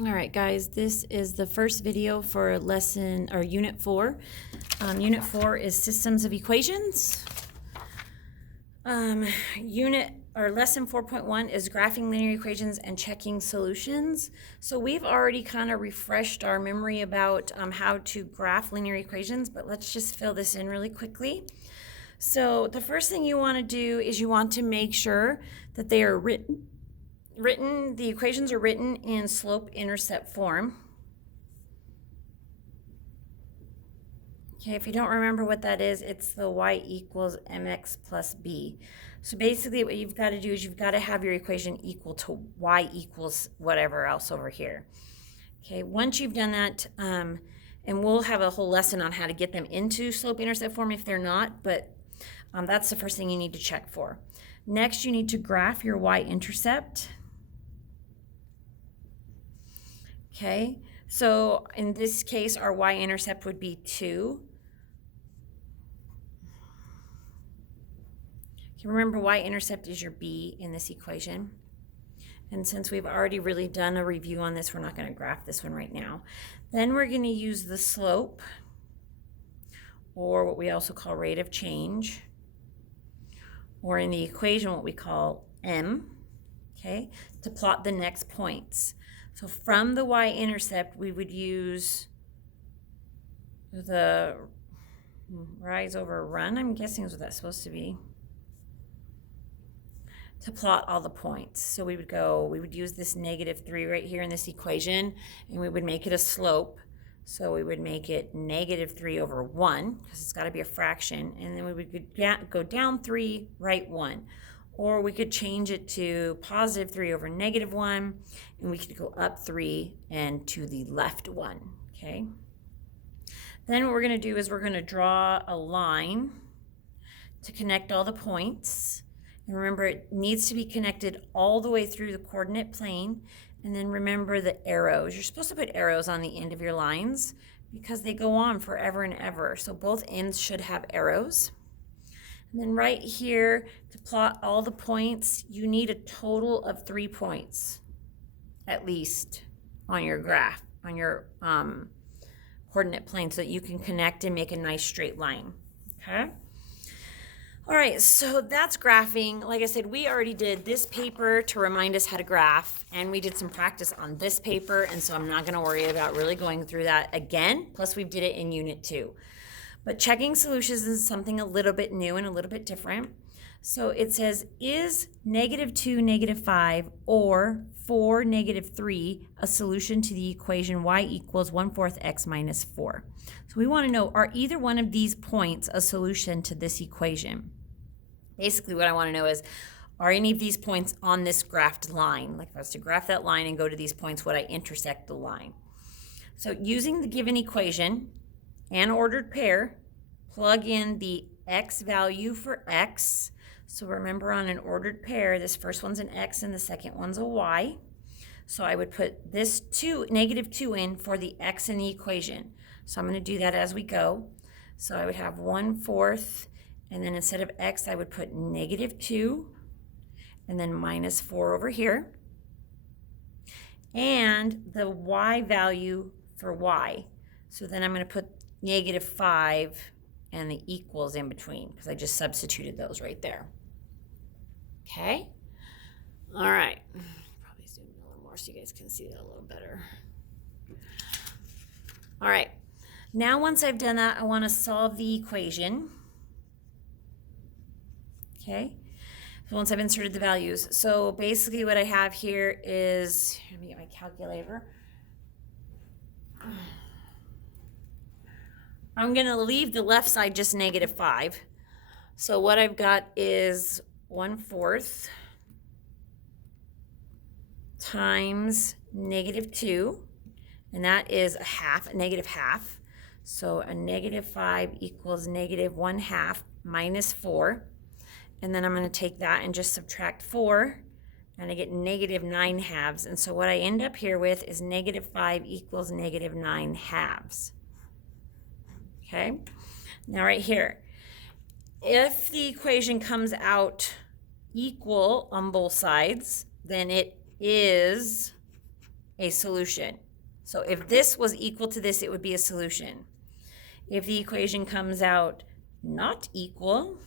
All right, guys, this is the first video for lesson or unit 4. Unit 4 is systems of equations. Lesson 4.1 is graphing linear equations and checking solutions. So we've already kind of refreshed our memory about how to graph linear equations, but let's just fill this in really quickly. So the first thing you want to do is you want to make sure that they are the equations are written in slope-intercept form. Okay, if you don't remember what that is, it's the y equals mx plus b. So basically what you've got to do is you've got to have your equation equal to y equals whatever else over here. Okay, once you've done that, and we'll have a whole lesson on how to get them into slope-intercept form if they're not, but that's the first thing you need to check for. Next, you need to graph your y-intercept. Okay, so in this case, our y-intercept would be 2. Okay, remember, y-intercept is your b in this equation. And since we've already really done a review on this, we're not going to graph this one right now. Then we're going to use the slope, or what we also call rate of change, or in the equation what we call m, okay, to plot the next points. So from the y-intercept, we would use the rise over run, I'm guessing is what that's supposed to be, to plot all the points. So we would use this -3 right here in this equation, and we would make it a slope. So we would make it -3 over 1, because it's got to be a fraction, and then we would go down 3, right 1. Or we could change it to +3 over -1, and we could go up 3 and to the left 1, okay? Then what we're going to do is we're going to draw a line to connect all the points. And remember, it needs to be connected all the way through the coordinate plane. And then remember the arrows. You're supposed to put arrows on the end of your lines because they go on forever and ever. So both ends should have arrows. And then right here, to plot all the points, you need a total of 3 points, at least, on your graph, on your coordinate plane, so that you can connect and make a nice straight line, okay? All right, so that's graphing. Like I said, we already did this paper to remind us how to graph, and we did some practice on this paper, and so I'm not going to worry about really going through that again. Plus, we did it in Unit 2. But checking solutions is something a little bit new and a little bit different. So it says, is -2, -5, or 4, -3 a solution to the equation y equals 1/4 x minus 4? So we want to know, are either one of these points a solution to this equation? Basically what I want to know is, are any of these points on this graphed line? Like if I was to graph that line and go to these points, would I intersect the line? So using the given equation, an ordered pair, plug in the x value for x. So remember, on an ordered pair, this first one's an x and the second one's a y. So I would put this -2 in for the x in the equation. So I'm going to do that as we go. So I would have 1/4, and then instead of x, I would put -2, and then -4 over here. And the y value for y. So then I'm going to put -5 and the equals in between, because I just substituted those right there. Okay? All right. Probably zoom in a little more so you guys can see that a little better. All right. Now once I've done that, I want to solve the equation. Okay? So once I've inserted the values. So basically what I have here is, let me get my calculator. I'm going to leave the left side just -5. So what I've got is 1/4 times -2, and that is a half, a -1/2. So a -5 equals -1/2 minus 4. And then I'm going to take that and just subtract 4, and I get -9/2. And so what I end up here with is -5 equals -9/2. Okay, now right here, if the equation comes out equal on both sides, then it is a solution. So if this was equal to this, it would be a solution. If the equation comes out not equal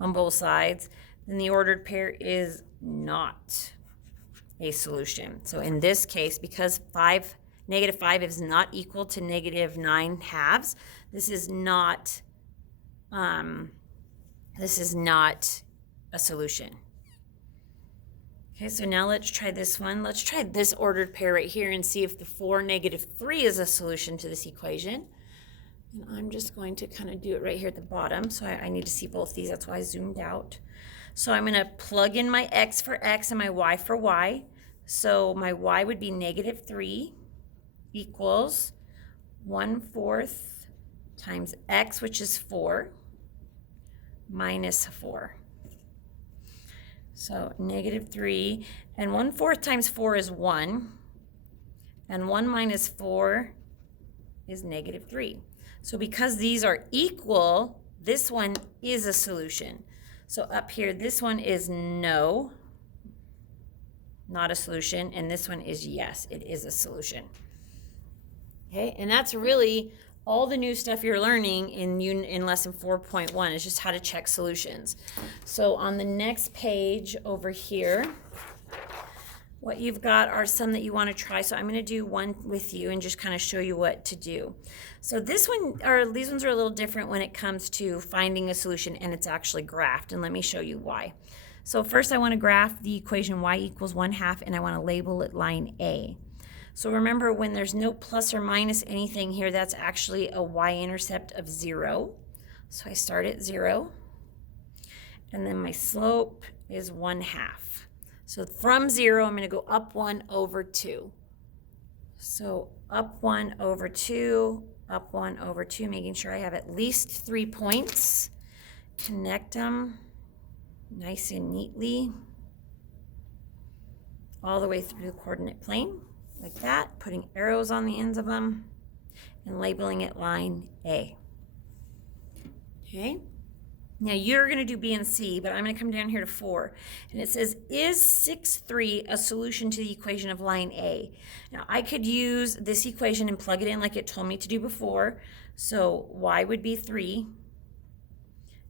on both sides, then the ordered pair is not a solution. So in this case, because negative 5 is not equal to negative 9 halves, this is not a solution. Okay, so now let's try this one. Let's try this ordered pair right here and see if the 4, negative 3 is a solution to this equation. And I'm just going to kind of do it right here at the bottom. So I need to see both these. That's why I zoomed out. So I'm going to plug in my x for x and my y for y. So my y would be negative 3 equals 1/4 times x, which is 4, minus 4. So negative 3, and 1/4 times 4 is 1, and 1 minus 4 is negative 3. So because these are equal, this one is a solution. So up here, this one is no, not a solution, and this one is yes, it is a solution. Okay, and that's really all the new stuff you're learning in lesson 4.1 is just how to check solutions. So on the next page over here, what you've got are some that you want to try. So I'm going to do one with you and just kind of show you what to do. So these ones are a little different when it comes to finding a solution, and it's actually graphed, and let me show you why. So first I want to graph the equation y equals 1/2, and I want to label it line A. So remember, when there's no plus or minus anything here, that's actually a y-intercept of 0. So I start at 0, and then my slope is 1/2. So from 0, I'm going to go up 1 over 2. So up 1 over 2, up 1 over 2, making sure I have at least 3 points. Connect them nice and neatly all the way through the coordinate plane, like that, putting arrows on the ends of them and labeling it line A. Okay, now you're going to do B and C, but I'm going to come down here to 4, and it says, is 6/3 a solution to the equation of line A? Now I could use this equation and plug it in like it told me to do before. So y would be 3,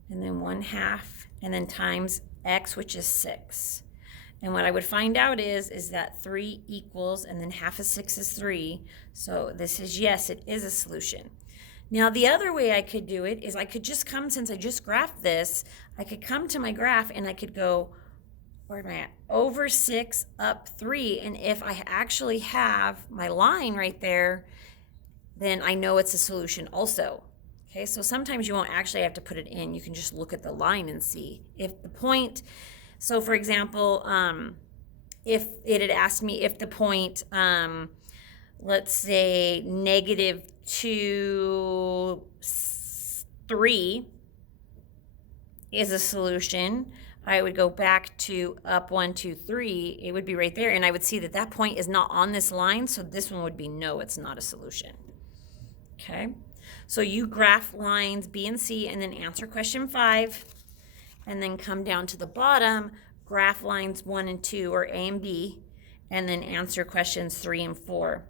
and then 1/2, and then times x, which is 6. And what I would find out is that 3 equals, and then half of 6 is 3. So this is yes, it is a solution. Now the other way I could do it is I could just come, since I just graphed this, I could come to my graph and I could go, where am I at? Over 6 up 3. And if I actually have my line right there, then I know it's a solution also. Okay, so sometimes you won't actually have to put it in. You can just look at the line and see. If the point, so for example, if it had asked me if the point, let's say negative 2, 3 is a solution, I would go back to up 1, 2, 3. It would be right there, and I would see that that point is not on this line, so this one would be no, it's not a solution. Okay, so you graph lines B and C and then answer question 5, and then come down to the bottom, graph lines 1 and 2, or A and B, and then answer questions 3 and 4.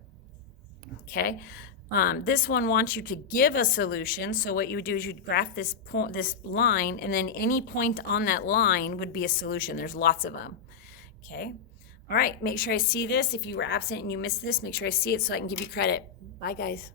Okay, this one wants you to give a solution. So what you would do is you'd graph this line, and then any point on that line would be a solution. There's lots of them. Okay, all right, make sure I see this. If you were absent and you missed this, make sure I see it so I can give you credit. Bye, guys.